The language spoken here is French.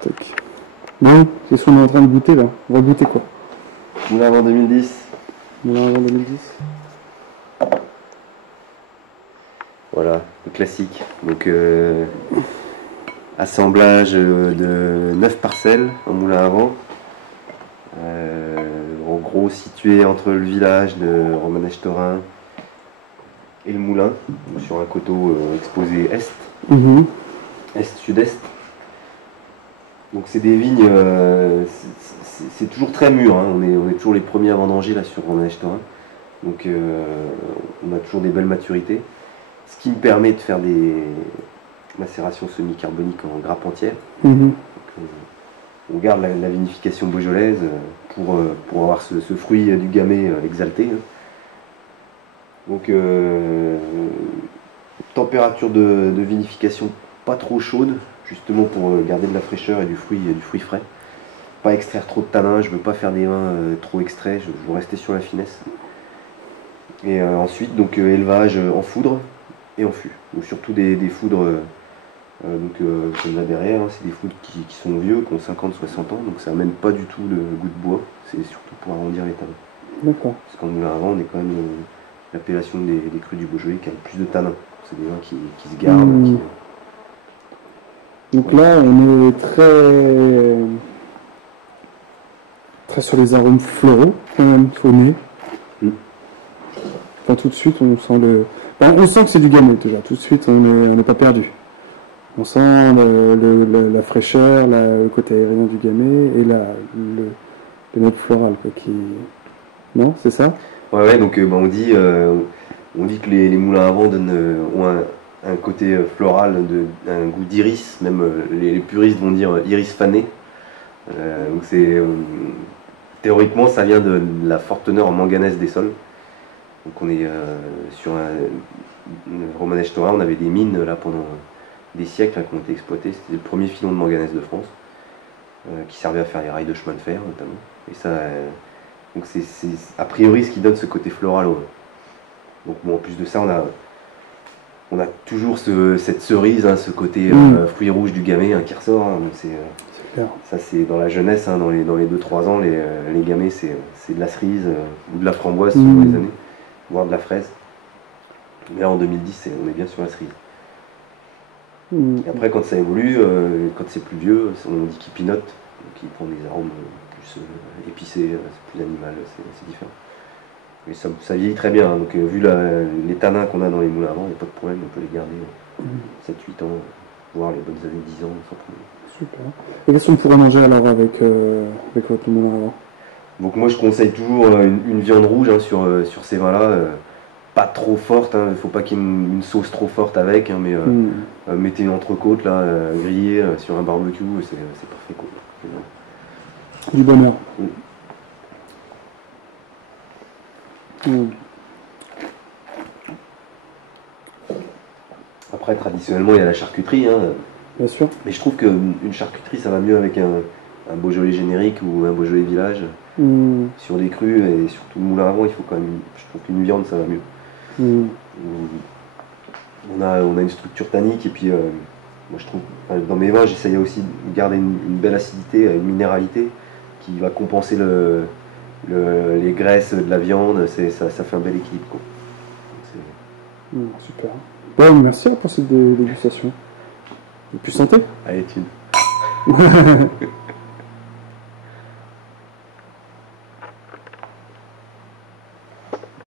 Tac. Bon, c'est ce qu'on est en train de goûter là. On va goûter quoi? Moulin à vent 2010. Moulin à vent 2010. Voilà, le classique. Donc, assemblage de 9 parcelles en moulin à vent. En gros, situé entre le village de Romanèche-Thorin et le moulin, sur un coteau exposé est, est-sud-est. Donc c'est des vignes, c'est toujours très mûr, hein. On est toujours les premiers à vendanger là sur Romanèche-Thorin. Donc on a toujours des belles maturités. Ce qui me permet de faire des macérations semi-carboniques en grappe entière. Donc, on garde la vinification beaujolaise pour avoir ce fruit du gamay exalté. Donc température de vinification pas trop chaude, justement pour garder de la fraîcheur et du fruit frais. Pas extraire trop de tanin, je veux pas faire des vins trop extraits, je veux rester sur la finesse. Et ensuite donc élevage en foudre et en fût. Donc surtout des foudres comme là derrière, hein, c'est des foudres qui sont vieux, qui ont 50-60 ans, donc ça amène pas du tout le goût de bois, c'est surtout pour arrondir les tanins. D'accord. Parce qu'en moulin à vent, on est quand même l'appellation des crus du Beaujolais qui a le plus de tanins. C'est des vins qui se gardent. Donc là, on est très sur les arômes floraux, quand même, au nez. Enfin, tout de suite, on sent on sent que c'est du gamay déjà. Tout de suite, on n'est pas perdu. On sent la fraîcheur, le côté aérien du gamay et le note florale qui. Non, c'est ça? Ouais, donc on dit que les moulins à vent ont un côté floral, un goût d'iris, même les puristes vont dire iris fané. Donc théoriquement ça vient de la forte teneur en manganèse des sols. Donc on est sur Romanèche-Thorin, on avait des mines là pendant des siècles qui ont été exploitées. C'était le premier filon de manganèse de France qui servait à faire les rails de chemin de fer notamment. Et ça, donc c'est a priori ce qui donne ce côté floral au vin. Donc bon, en plus de ça, on a toujours cette cerise, hein, ce côté fruit rouge du gamay qui ressort. Hein, ça c'est dans la jeunesse, hein, dans les 2-3 ans, les gamay c'est de la cerise ou de la framboise selon les années, voire de la fraise. Mais là en 2010, on est bien sur la cerise. Et après quand ça évolue, quand c'est plus vieux, on dit qu'il pinote, donc il prend des arômes plus épicés, c'est plus animal, c'est différent. Mais ça vieillit très bien, hein, donc vu les tanins qu'on a dans les moulins à vent, il n'y a pas de problème, on peut les garder 7-8 ans, voire les bonnes années 10 ans sans problème. Super. Et qu'est-ce qu'on pourrait manger alors avec votre moulin à vent? Donc moi je conseille toujours une viande rouge, hein, sur ces vins-là, pas trop forte, il ne faut pas qu'il y ait une sauce trop forte avec, hein, mais mettez une entrecôte là, grillée sur un barbecue, c'est parfait quoi. Du bonheur. Après, traditionnellement, il y a la charcuterie. Hein. Bien sûr. Mais je trouve qu'une charcuterie, ça va mieux avec un Beaujolais générique ou un Beaujolais village. Sur des crus et surtout le moulin à vent, il faut quand même. Je trouve qu'une viande, ça va mieux. On a une structure tannique et puis, moi je trouve, dans mes vins, j'essaye aussi de garder une belle acidité, une minéralité qui va compenser les graisses de la viande, ça fait un bel équilibre. Quoi. Super. Bon, merci pour cette dégustation. Et puis santé. Allez, tune.